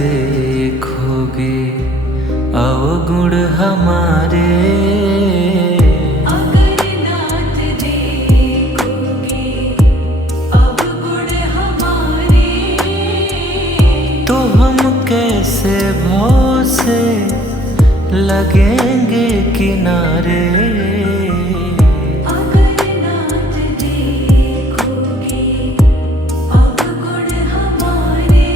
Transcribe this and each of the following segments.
देखोगे अवगुण हमारे। अगर नाथ देखोगे अवगुण हमारे, तो हम कैसे भव से लगेंगे किनारे। अगर नाथ देखोगे अवगुण हमारे,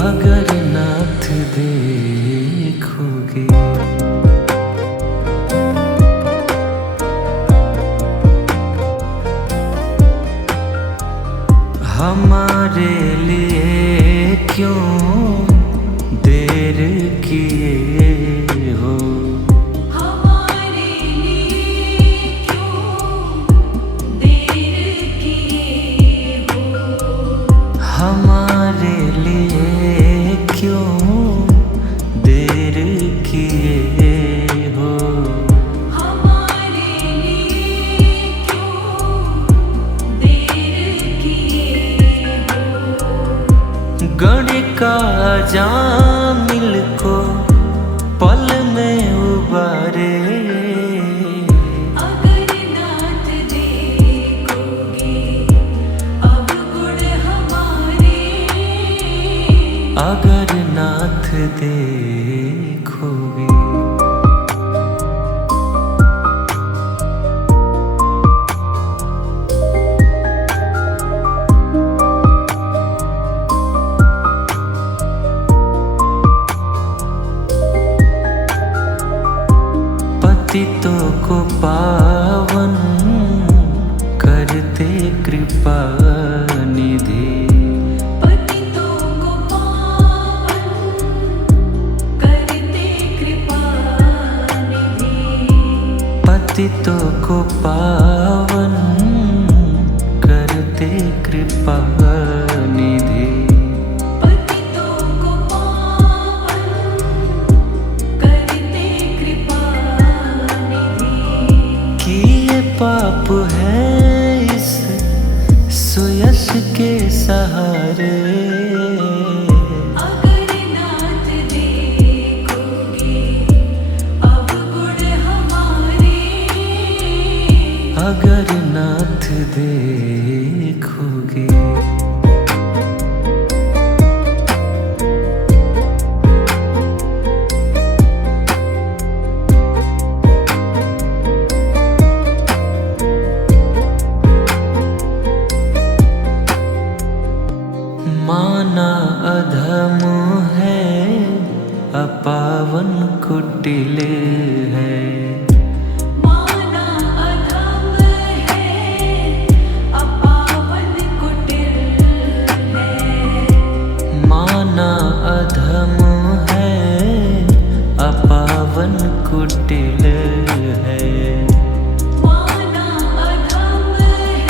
अगर नाथ देखोगे। हमारे लिए क्यों देर किए हो, हमारे लिए क्यों देर किए हो, हमारे लिए क्यों देर किए हो। हमारे लिए क्यों देर किए हो। गणिका जामिल को पल में उबारे। अगर नाथ देखोगे अवगुण हमारे, अगर नाथ देखोगे। पतितों को पावन करते कृपा निधि। पतितों को पावन करते कृपा निधि। पतितों को पावन करते कृपा निधि। पतितों को पावन करते कृपा निधि। किए पाप है इस सुयश के सहारे। अगर नाथ देखोगे अवगुण हमारे, अगर नाथ देखोगे। माना अधम है अपावन कुटिल है। माना अधम है अपावन कुटिल है। माना अधम है अपावन कुटिल है। माना अधम है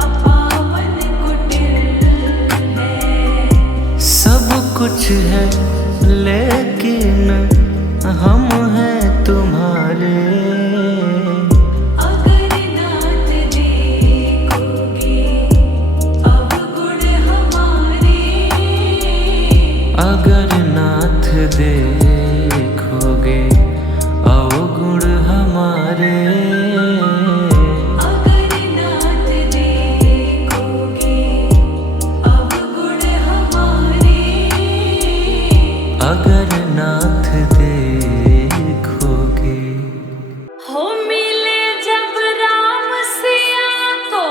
अपावन कुटिल है। सब कुछ है लेकिन हम हैं तुम्हारे। अगर नाथ देखोगे अवगुण हमारे, अगर नाथ देखोगे अवगुण हमारे। अगर नाथ देखोगे अवगुण हमारे, अगर नाथ देखोगे। हो मिले जब राम सिया को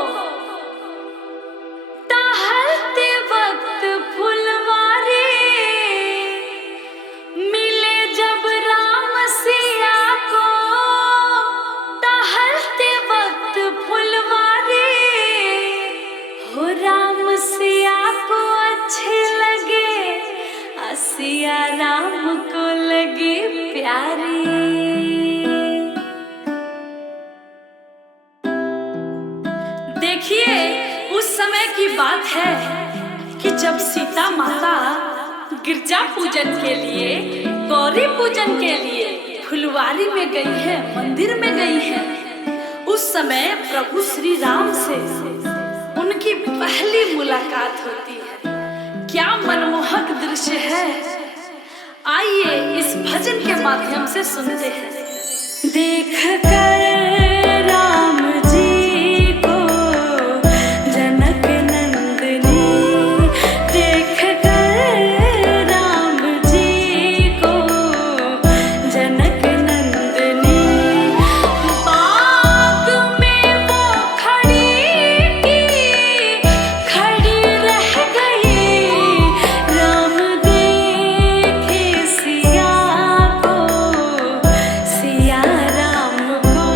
टहलते वक्त फुलवारी। मिले जब राम सिया को टहलते वक्त फुलवारी। हो राम सिया को अच्छे लगे, सिया राम को लगी प्यारी। देखिए उस समय की बात है कि जब सीता माता गिरजा पूजन के लिए, गौरी पूजन के लिए फुलवारी में गई है, मंदिर में गई है। उस समय प्रभु श्री राम से उनकी पहली मुलाकात होती है। क्या मनमोहक दृश्य है। आइए इस भजन के माध्यम से सुनते हैं। देख कर राम जी को जनक नंदनी, देख कर राम जी को जनक नंदनी, बाग में वो खड़ी रह गई। राम देखे सिया को, सिया राम को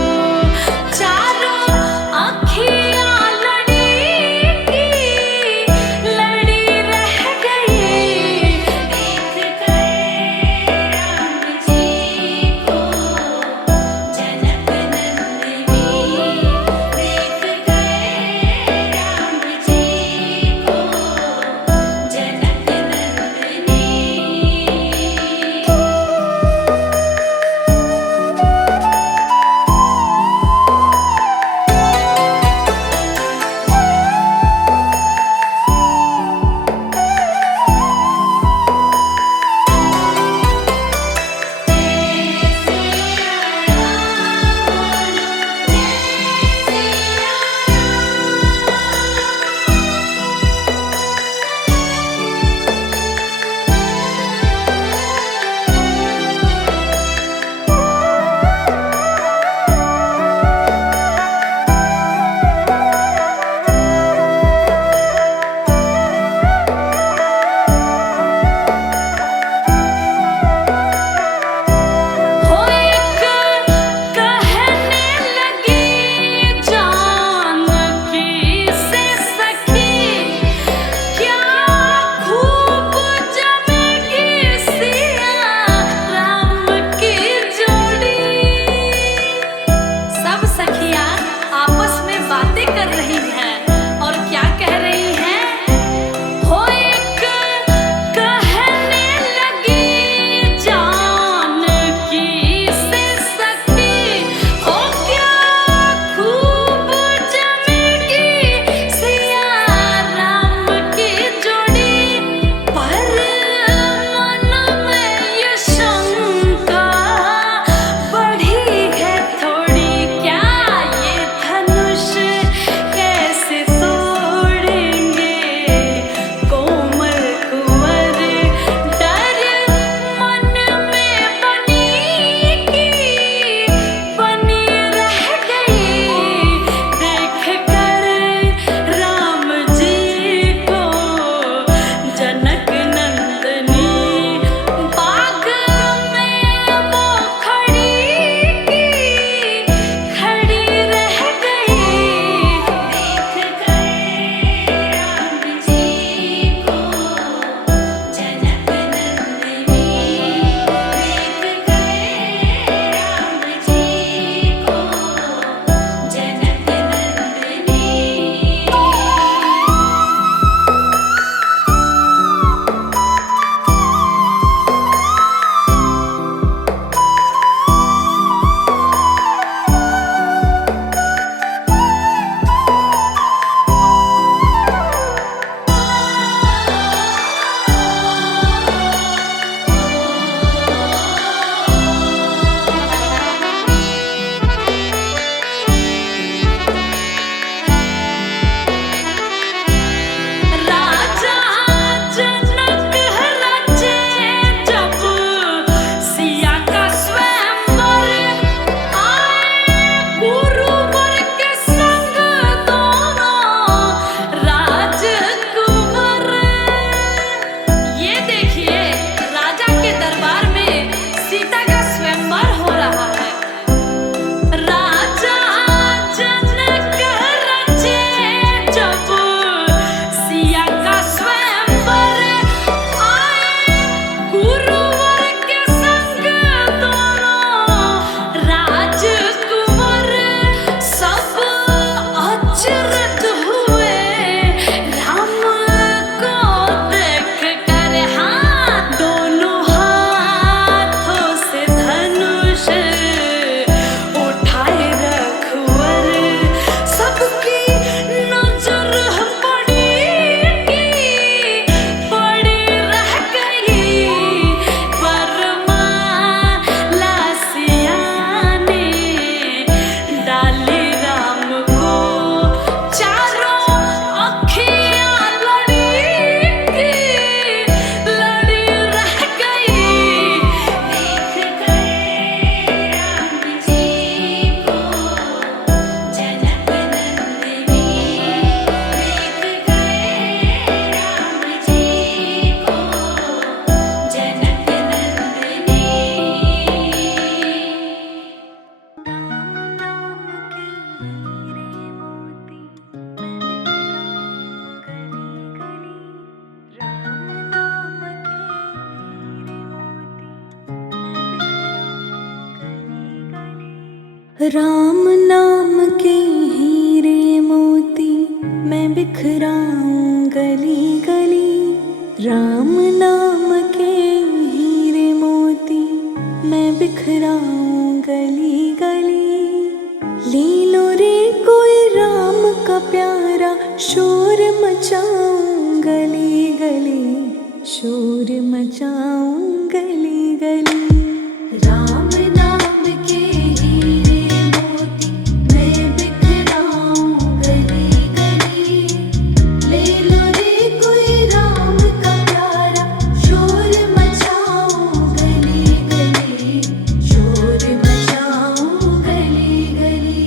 राम नाम के हीरे मोती मैं बिखराऊं गली गली। राम नाम के हीरे मोती मैं बिखराऊं गली गली। ले लो रे कोई राम का प्यारा, शोर मचाऊं गली गली, शोर मचाऊं गली गली। राम नाम के हीरे मोती मैं बिखराऊं गली गली। ले लो रे कोई राम का प्यारा, शोर मचाऊं गली गली, शोर मचाऊं गली गली।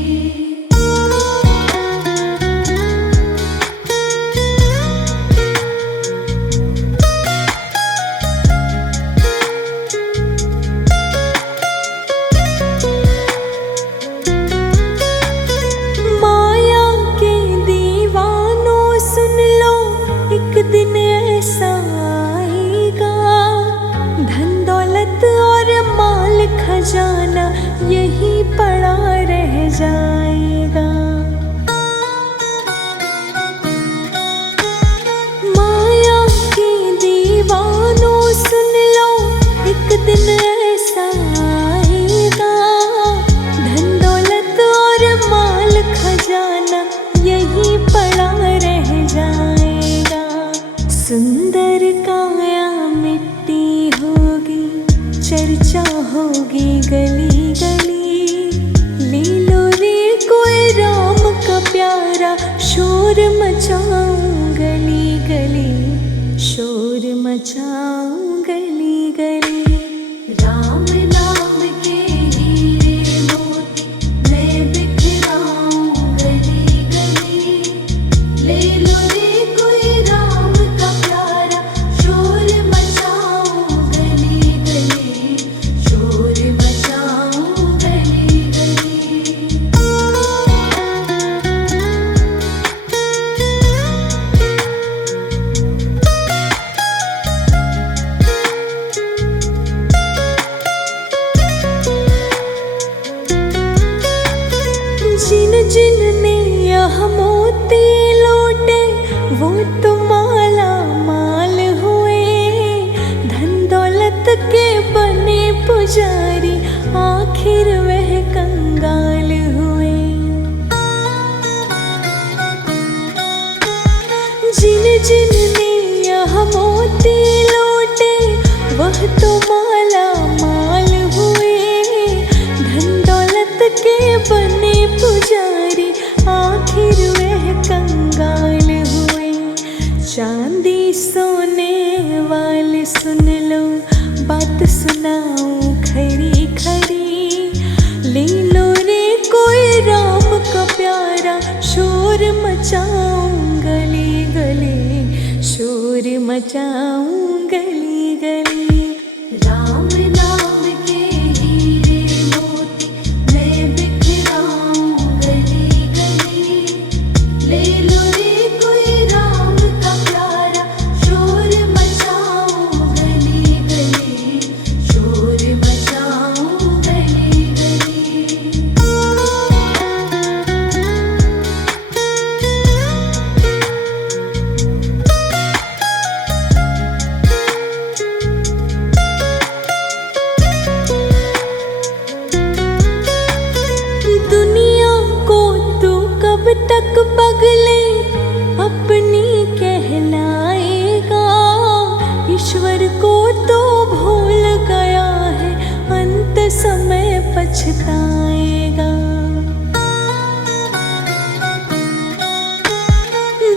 एक दिन ऐसा आएगा, धन दौलत और माल खजाना यही पड़ा रह जाएगा। माया के दीवानों सुन लो, एक दिन ऐसा आएगा, धन दौलत और माल खजाना यही पड़ा रह जाएगा। सुंदर काया मिट्टी होगी, चर्चा होगी गली गली। ले लो रे कोई राम का प्यारा, शोर मचाऊं गली गली, शोर मचाऊं गली गली। राम नाम के हीरे मोती मैं बिखराऊं गली गली। ले लो रे कोई राम का प्यारा, शोर मचाऊं गली गली, शोर मचाऊं गली गली। जिन जिन ने यह मोती लौटे, वो तो माला माल हुए। धन दौलत के बने पुजारी, आखिर वह कंगाल हुए। जिन जिन ने यह मोती लौटे, वह तो माला माल हुए। धन दौलत के बने पुजारी, आखिर वह कंगाल हुए। चांदी सोने वाले सुन लो, बात सुनाऊं खरी खरी। ले लो रे कोई राम का प्यारा, शोर मचाऊं गली गली, शोर मचाऊं गली गली। राम नाम के हीरे मोती मैं बिखराऊं गली गली। ले लो रे कोई राम का प्यारा, शोर मचाऊं गली गली, शोर मचाऊं गली गली। दुनिया को तू कब तक पगले अपनी कहलाएगा। ईश्वर को तो भूल गया है, अंत समय पछताएगा।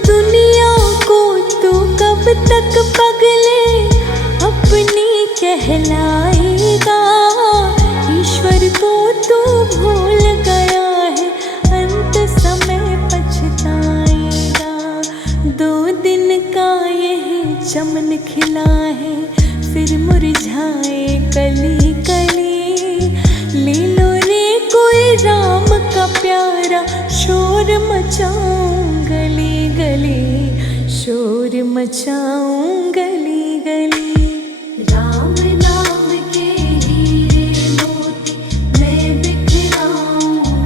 दुनिया को तू कब तक पगले अपनी कहलाएगा। ईश्वर को तो भूल गया है, अंत समय पछताएगा। 2 दिन का यह चमन खिला है, फिर मुरझाए कली कली। ले लो रे कोई राम का प्यारा, शोर मचाऊं गली गली, शोर मचाऊं गली गली। राम नाम के हीरे मोती मैं बिखराऊं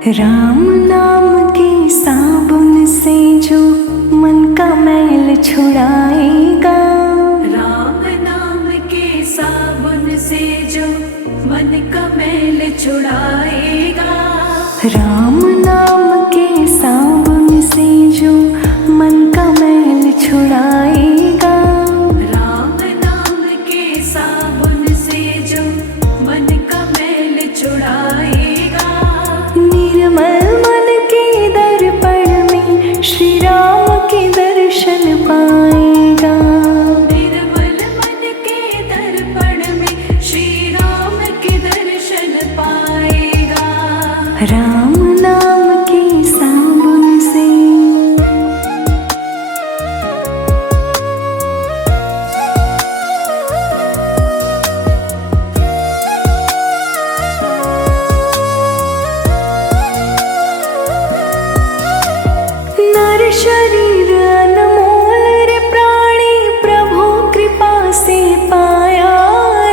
राम नाम के साबुन से जो मन का मैल छुड़ाएगा, राम नाम के साबुन से जो मन का मैल छुड़ाएगा, राम नाम के साबुन से जो मन का मैल छुड़ाएगा, राम नाम के साबुन से जो मन का मैल छुड़ाएगा, निर्मल मन के दर्पण में श्री राम के दर्शन पाएगा, निर्मल मन के दर्पण में श्री राम के दर्शन पाएगा, राम नाम के साबुन से। नर शरीर अनमोल रे प्राणी प्रभु कृपा से पाया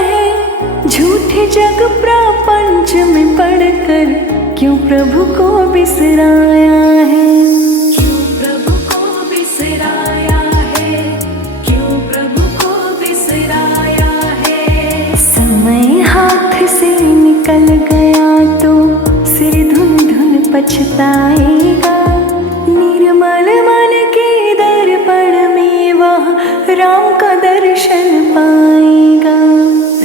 है, झूठे जग प्रपंच में पड़कर क्यों प्रभु को बिसराया है, क्यों प्रभु को बिसराया है, क्यों प्रभु को बिसराया है, समय हाथ से निकल गया तो सिर धुन धुन पछताएगा, निर्मल मन के दर्पण में वह राम का दर्शन पाएगा,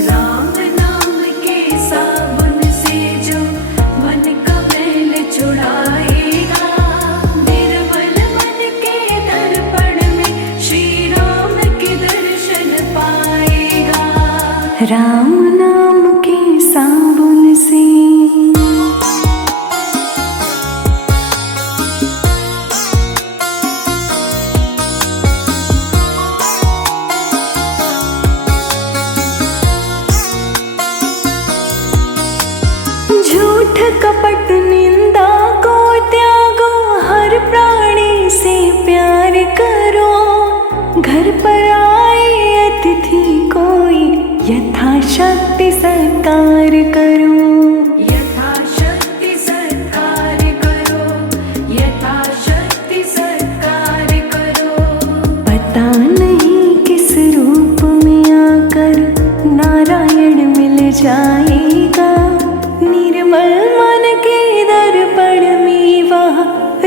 राम नाम के साबुन से जो मन का मैल छुड़ाएगा, निर्मल मन के दर्पण में श्री राम के दर्शन पाएगा, राम नाम के साबुन से। झूठ कपट निंदा को त्यागो, हर प्राणी से प्यार करो, घर पर आए अतिथि कोई यथाशक्ति सत्कार करो, यथाशक्ति सत्कार करो, यथाशक्ति सत्कार करो, पता नहीं किस रूप में आकर नारायण मिल जाएगा, निर्मल मन के दर्पण में वह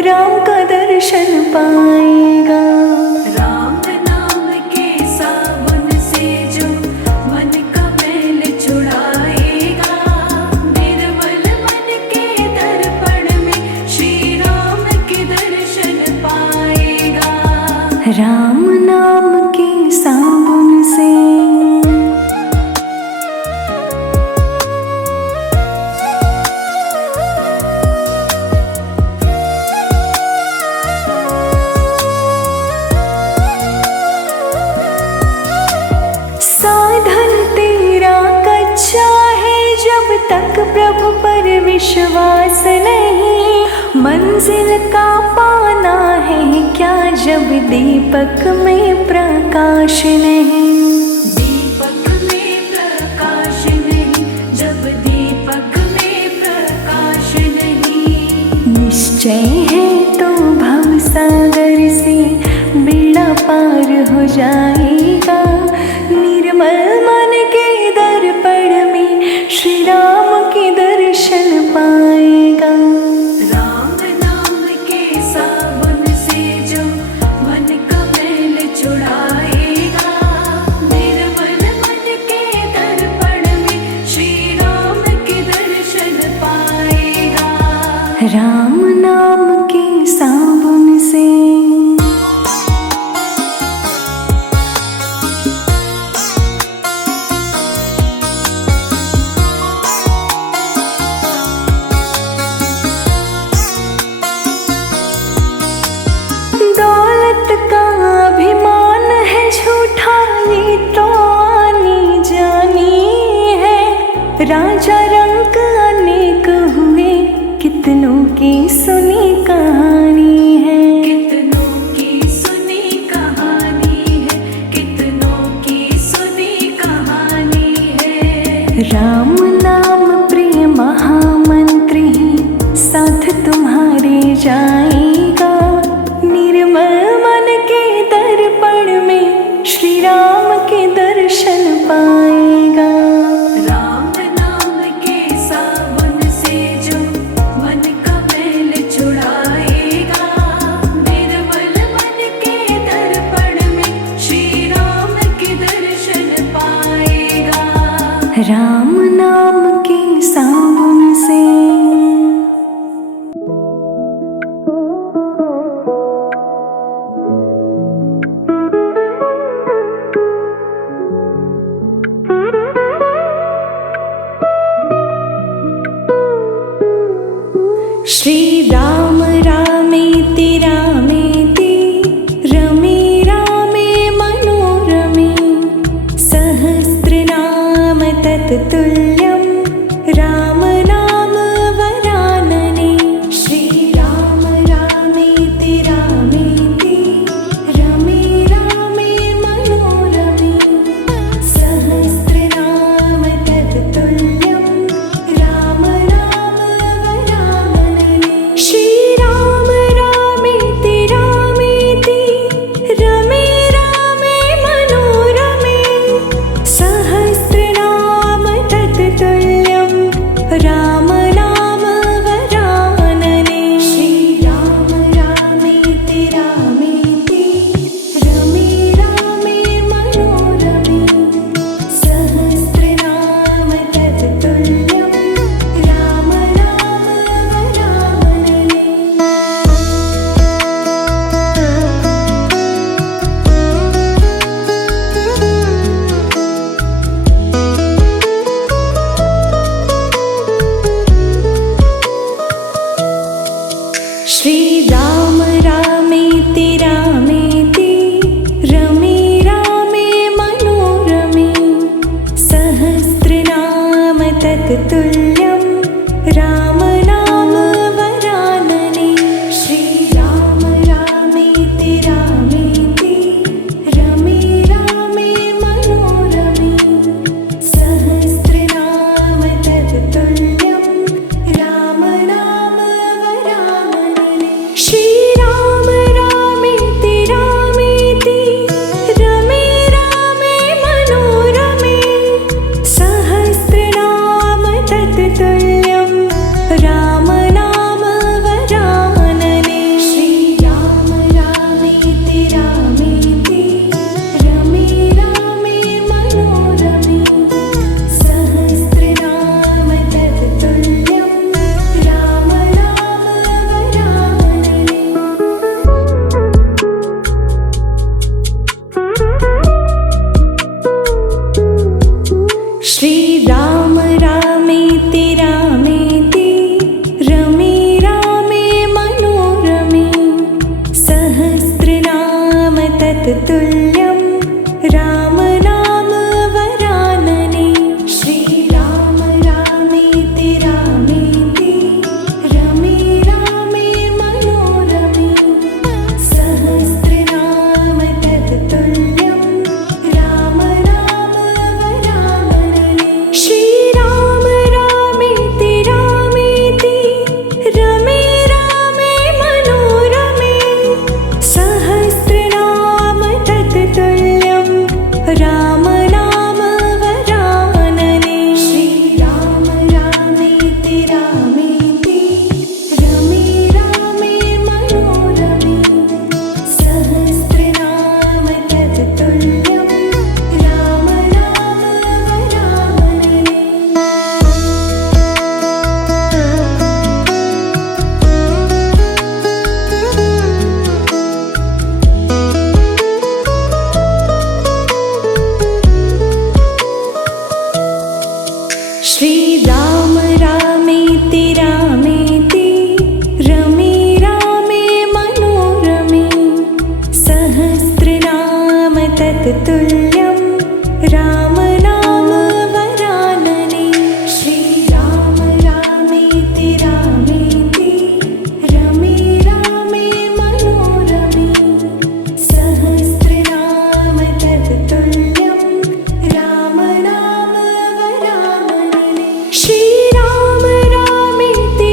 राम का दर्शन पाएगा, राम नाम के साबुन से जो मन का मैल छुड़ाएगा, निर्मल मन के दर्पण में श्री राम के दर्शन पाएगा, राम नाम के साबुन से। साधन तेरा कच्चा है जब तक प्रभु पर विश्वास नहीं, मंजिल का पाना है क्या जब दीपक में प्रकाश नहीं, दीपक में प्रकाश नहीं, जब दीपक में प्रकाश नहीं, निश्चय है तो भव सागर से बेड़ा पार हो जाएगा, निर्मल मन के दर्पण में श्री राम के दर्शन पाएगा, राम नाम के साबुन से जो मन का मैल छुड़ाएगा, निर्मल मन के दर्पण में श्री राम के दर्शन पाएगा, राम नाम के साबुन से। दौलत का अभिमान है झूठा, ये तो आनी जानी है, राजा रंक अनेक हुए कितनों की सुनी कहानी है, कितनों की सुनी कहानी है, कितनों की सुनी कहानी है, राम नाम प्रिय महामंत्री साथ जाएगा। निर्मल मन के दर्पण में श्री राम के दर्शन पाएगा। राम नाम के साबुन से जो मन का मैल छुड़ाएगा, निर्मल मन के दर्पण में श्री राम के दर्शन पाएगा। राम नाम के साबुन से। श्री राम रामेति रामेति रमे रामे मनोरमे, सहस्रनाम तत्तुल्यं राम नाम वरानने। श्री राम रामेति रामेति रमे रामे मनोरमे, सहस्रनाम तत्तुल्यं राम नाम वरानने। श्री राम रामेति रामेति रमे रामे मनोरमे, सहस्रनाम तत्तुल्यं राम नाम वरानने। श्री राम रामेति रामेति रमे रामे मनोरमे, सहस्रनाम तत्तुल्यं राम नाम वरानने। श्री राम रामेति रामेति रमे रामे मनोरमे, सहस्रनाम तत्तुल्यं राम नाम वरानने। श्री राम रामेति रामेति रमे रामे मनोरमे, सहस्रनाम तत्तुल्यं राम नाम वरानने। श्री राम रामेति रामेति रमे रामे मनोरमे, सहस्रनाम तत्तुल्यं राम नाम वरानने। श्री राम रामेति रामेति रमे रामे मनोरमे, सहस्रनाम तत्तुल्यं राम नाम वरानने। श्री राम रामेति रामेति रमे रामे मनोरमे, सहस्रनाम तत्तुल्यं राम नाम वरानने। श्री राम रामेति रामेति रमे रामे मनोरमे, सहस्रनाम तत्तुल्यं राम नाम वरानने। श्री राम रामेति रामेति रमे रामे मनोरमे, सहस्रनाम तत्तुल्यं राम नाम वरानने। श्री राम रामेति रामेति रमे रामे मनोरमे, सहस्रनाम तत्तुल्यं राम नाम वरानने। श्री राम रामेति रामेति रमे रामे मनोरमे, सहस्रनाम तत्तुल्यं राम नाम वरानने। श्री राम रामेति रामेति रमे रामे मनोरमे, सहस्रनाम तत्तुल्यं राम नाम वरानने। श्री राम रामेति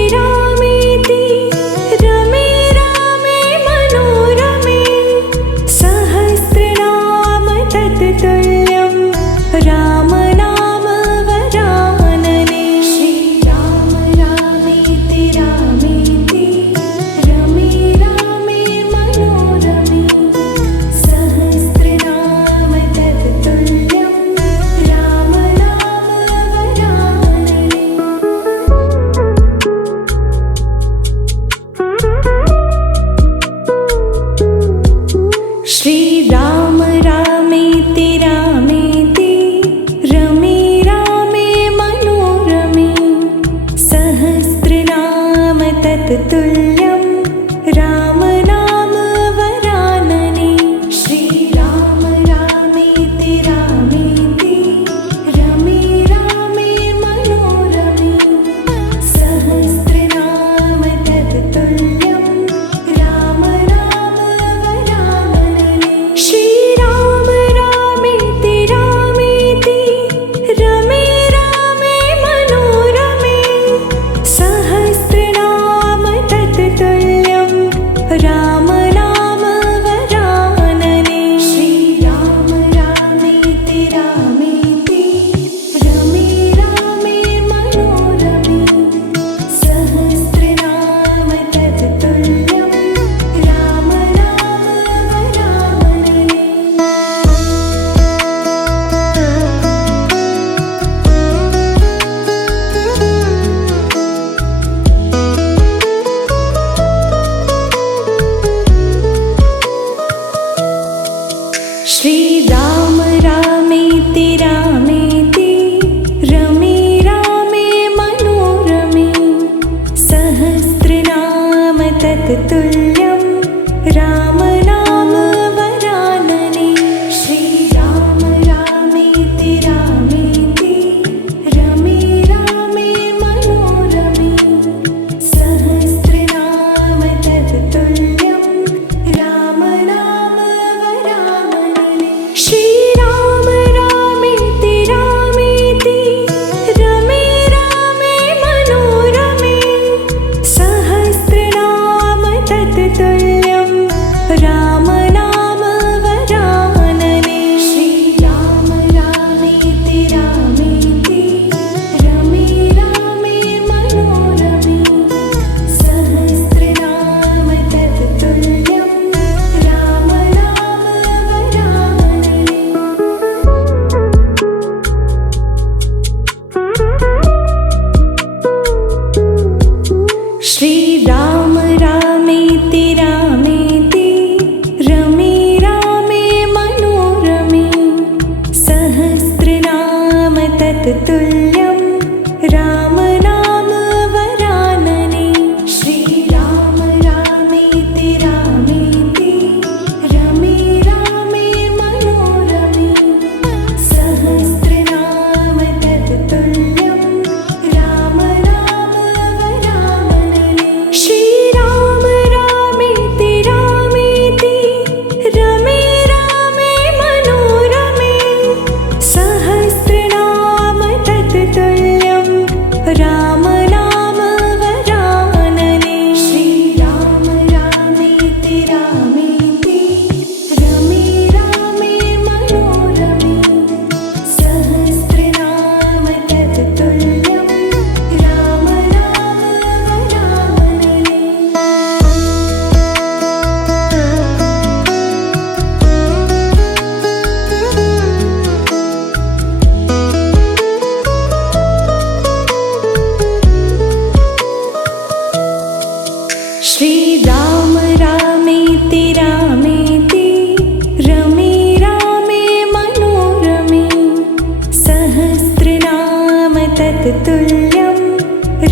तुल्यं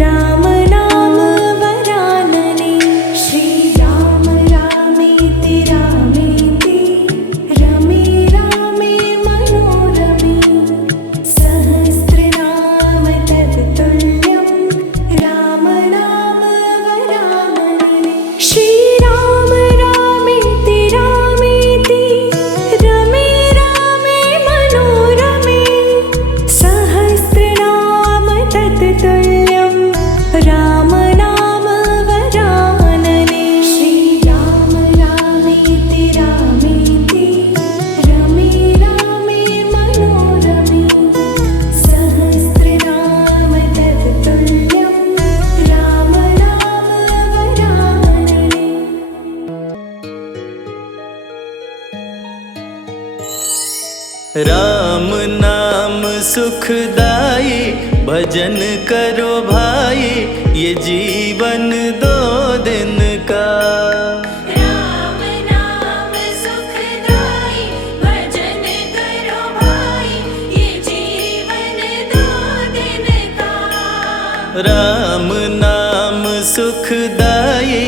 राम नाम वरानने। श्रीराम रामेति रामेति रमे रामे मनोरमे। सहस्रनाम तत्तुल्यं राम नाम वरानने। श्रीराम रामेति रामेति रमे रामे मनोरमे। सहस्रनाम तत्तुल्यं राम नाम वरानने। श्रीराम रामेति रामेति रमे रामे मनोरमे। सहस्रनाम तत्तुल्यं राम नाम वरानने। राम नाम सुखदाई भजन करो भाई ये जीवन दो दिन का। राम नाम सुखदाई भजन करो भाई ये जीवन दो दिन का। राम नाम सुखदाई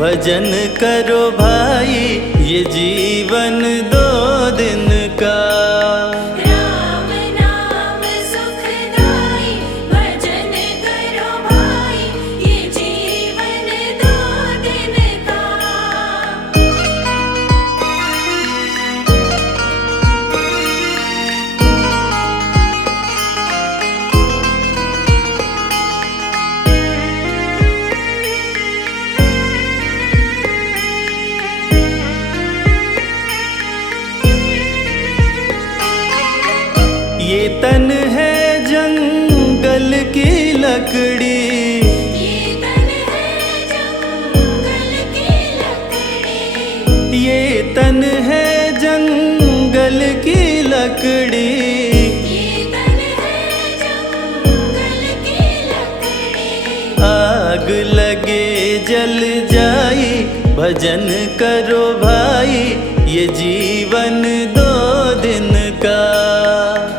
भजन करो भाई ये जीवन दो दिन का। राम नाम सुखदाई भजन करो भाई ये जीवन दो दिन का। ये तन है जंगल की लकड़ी। ये तन है जंगल की लकड़ी। ये तन है जंगल की लकड़ी। ये तन है जंगल की लकड़ी। आग लगे जल जाई भजन करो भाई ये जीवन दो दिन का।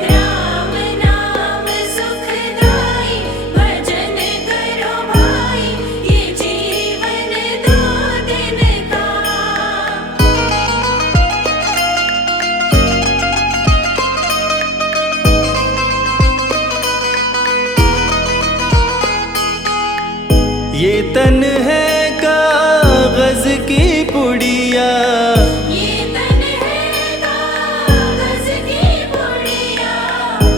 राम नाम सुखदाई भजन करो भाई ये जीवन दो दिन का। ये तन है कागज की पुड़िया। ये तन है कागज की पुड़िया।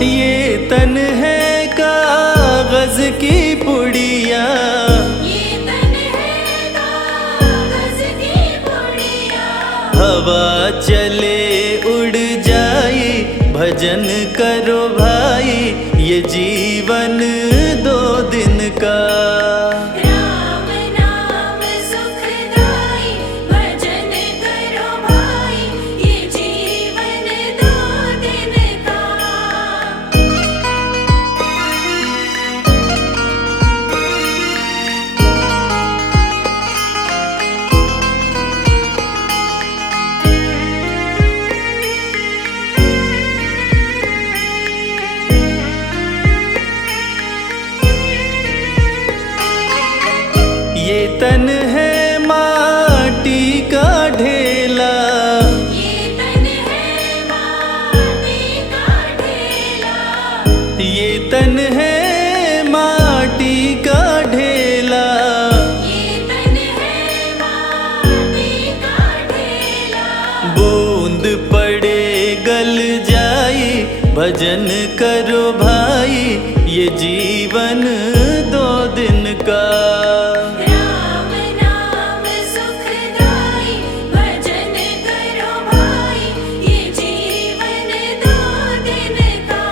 ये तन है कागज की पुड़िया। ये तन है कागज की पुड़िया। हवा चले उड़ जाई भजन करो भाई ये जीवन दो दिन का। राम नाम सुखदाई भजन करो भाई ये जीवन दो दिन का। ये तन है माटी का ढेला। ये तन है माटी का ढेला। ये तन है माटी का ढेला। ये तन है माटी का ढेला। बूंद पड़े गल जाई भजन करो भाई ये जीवन दो दिन का। राम नाम सुखदाई भजन करो भाई ये जीवन दो दिन का।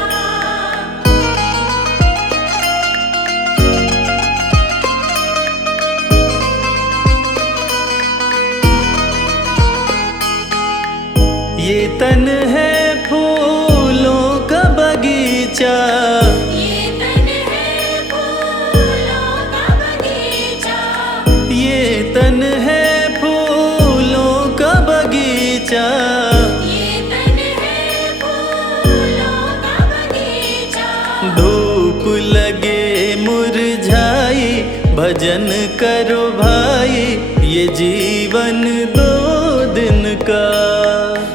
ये तन है फूलों का बगीचा। ये तन है फूलों का बगीचा। भजन करो भाई, ये जीवन 2 दिन का।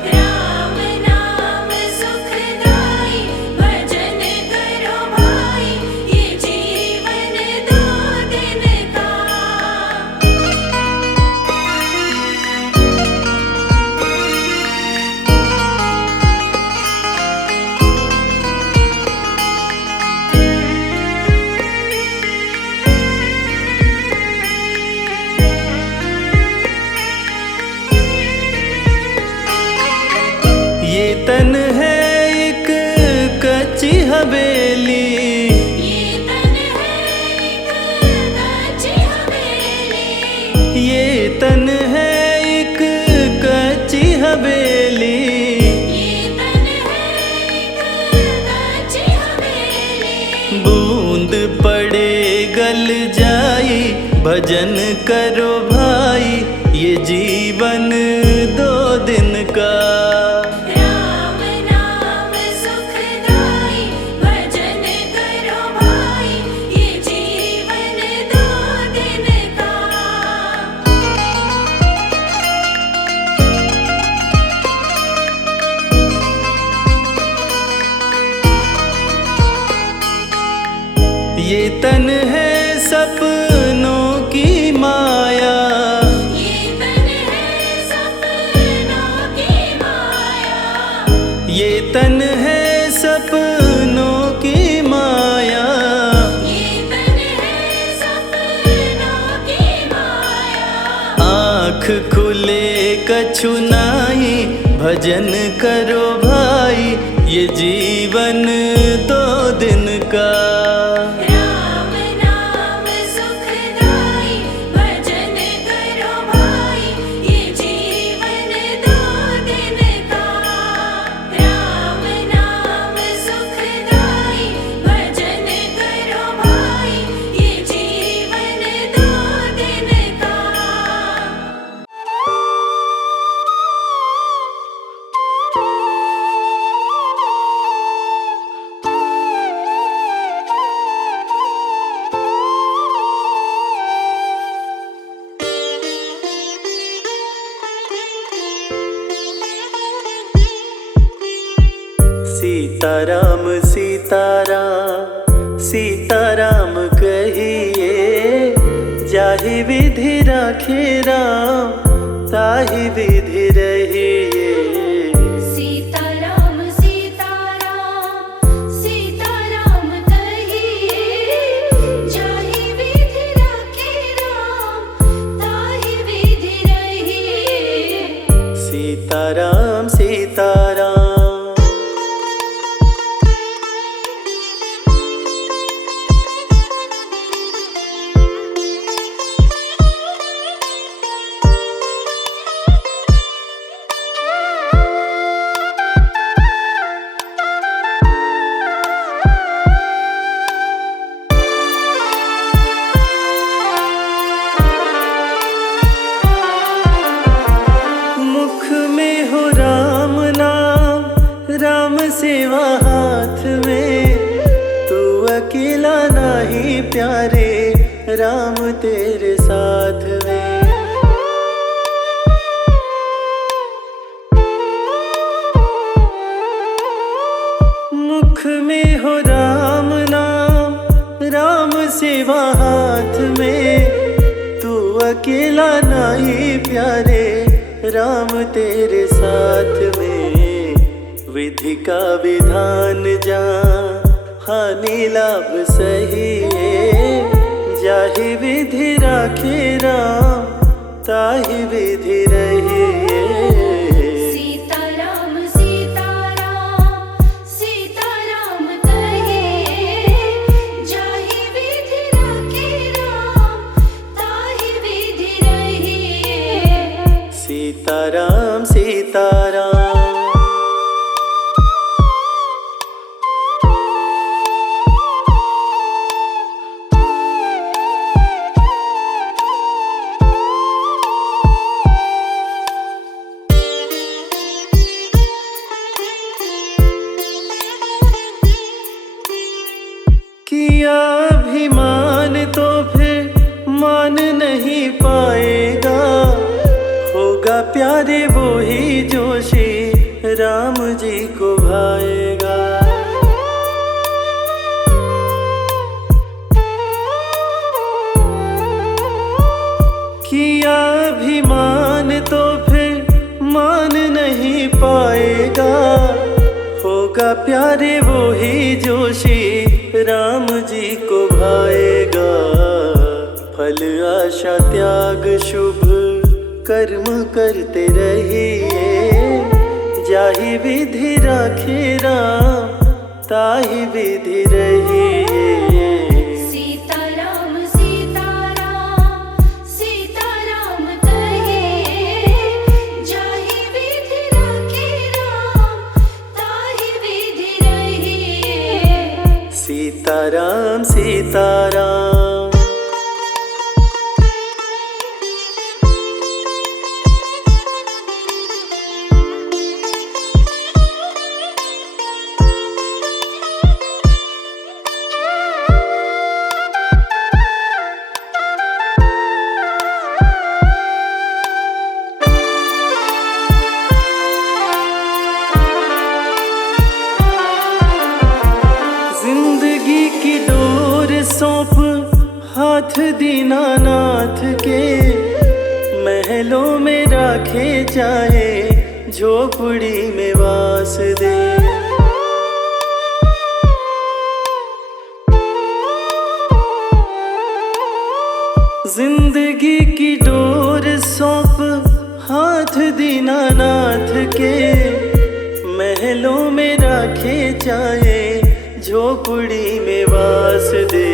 राम नाम सुखदाई, भजन करो भाई, ये जीवन 2 दिन का। ये तन है एक कच्ची हवेली, ये तन है एक कच्ची हवेली, ये तन है एक कच्ची हवेली। ये तन है एक कच्ची हवेली। बूंद पड़े गल जाई, भजन करो भाई, ये जीवन 2 दिन का। राम नाम सुखदाई, भजन करो भाई, ये जीवन 2 दिन का। ये तन है सपनों की माया, ये तन है सपनों की माया, ये तन है सपनों की माया। ये तन है सपनों की माया। आँख खुले कछु नाई, भजन करो भाई, ये जीवन 2 दिन का। राम नाम सुखदाई, भजन करो भाई, ये जीवन 2 दिन का। राम नाम सुखदाई, भजन करो भाई, ये जीवन 2 दिन का। सीताराम सीताराम सीताराम कहिए, जाहि विधि राखे राम, ताहि विधि रहिए। सीताराम सीताराम सीताराम कहिए, जाहि विधि राखे राम, ताहि विधि रहिए। सीताराम सीताराम। मुख में हो राम नाम, राम सेवा हाथ में, तू अकेला नहीं प्यारे, राम तेरे साथ में। मुख में हो राम नाम, राम सेवा हाथ में, तू अकेला नहीं प्यारे, राम तेरे साथ में। विधि का विधान जान, हानि लाभ सही है, जाहि विधि राखे राम, ताहि विधि रहिए। सीताराम सीताराम सीताराम कहिए, जाहि विधि राखे राम, ताहि विधि रहिए। सीताराम सीताराम। अभिमान तो फिर मान नहीं पाएगा। होगा प्यारे वो ही जो श्री राम जी को भाएगा। फल आशा त्याग शुभ कर्म करते रहिए। जाहि विधि राखे राम ताहि विधि रहिए। सीताराम सीताराम सीताराम कहिए। जाहि विधि राखे राम ताहि विधि रहिए। सीताराम सीताराम। जिंदगी की डोर सौंप हाथ दीनानाथ के। महलों में राखे चाहे झोपड़ी में वास दे। जिंदगी की डोर सौंप हाथ दीनानाथ के। महलों में राखे चाहे झोपड़ी में वास दे।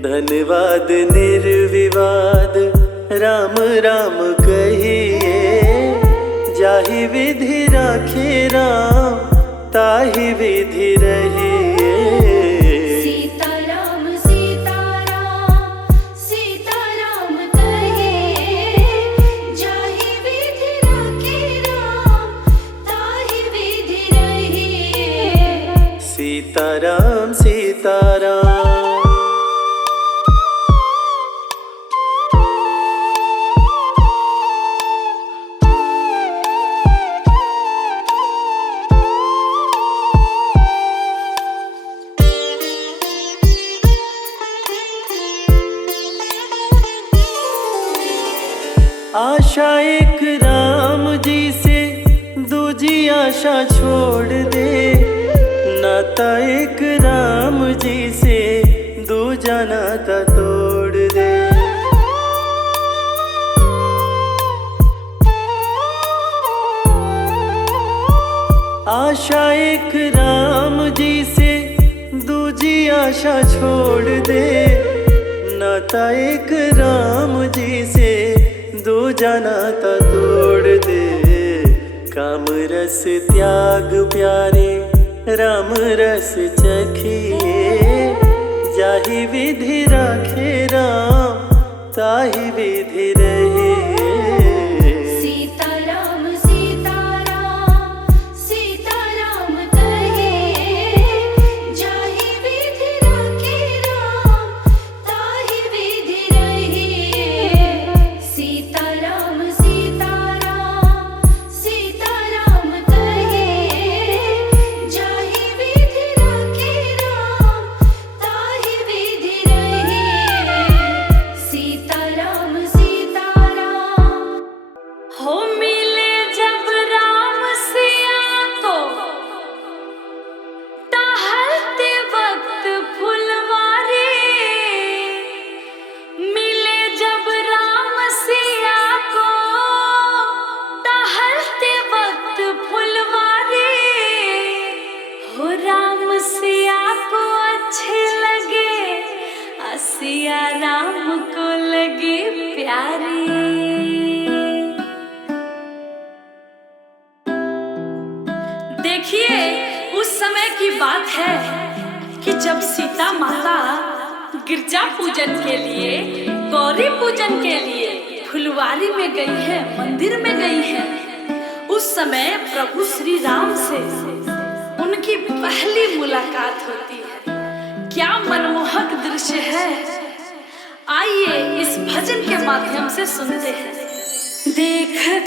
धन्यवाद निर्विवाद राम राम कहिए। जाहि विधि राखे राम ताहि विधि रहिए। सीताराम सीताराम सीताराम कहिए। जाहि विधि राखे राम ताहि विधि रहिए। सीताराम सीताराम। आशा एक राम जी से दूजी आशा छोड़ दे। नाता एक राम जी से दूजा नाता तोड़ दे। आशा एक राम जी से दूजी आशा छोड़ दे। नाता एक राम जी से दूजा नाता तोड़ दे। काम रस त्याग प्यारे राम रस चखिए। जाहि विधि राखे राम ताहि विधि रहिए। सीताराम सीताराम सीताराम कहिए। जाहि विधि राखे राम ताहि विधि रहिए। सीताराम सीताराम सीताराम कहिए। जाहि विधि राखे राम ताहि विधि रहिए। सीताराम सीताराम। हो मिले जब राम सिया को टहलते वक्त फुलवारी। मिले जब राम सिया को टहलते वक्त फुलवारी। हो राम सिया को अच्छे लगे सिया राम को लगी प्यारी। देखिए उस समय की बात है कि जब सीता माता गिरजा पूजन के लिए, गौरी पूजन के लिए फुलवारी में गई है, मंदिर में गई है। उस समय प्रभु श्री राम से उनकी पहली मुलाकात होती है। क्या मनमोहक दृश्य है। आइए इस भजन के माध्यम से सुनते हैं। देख कर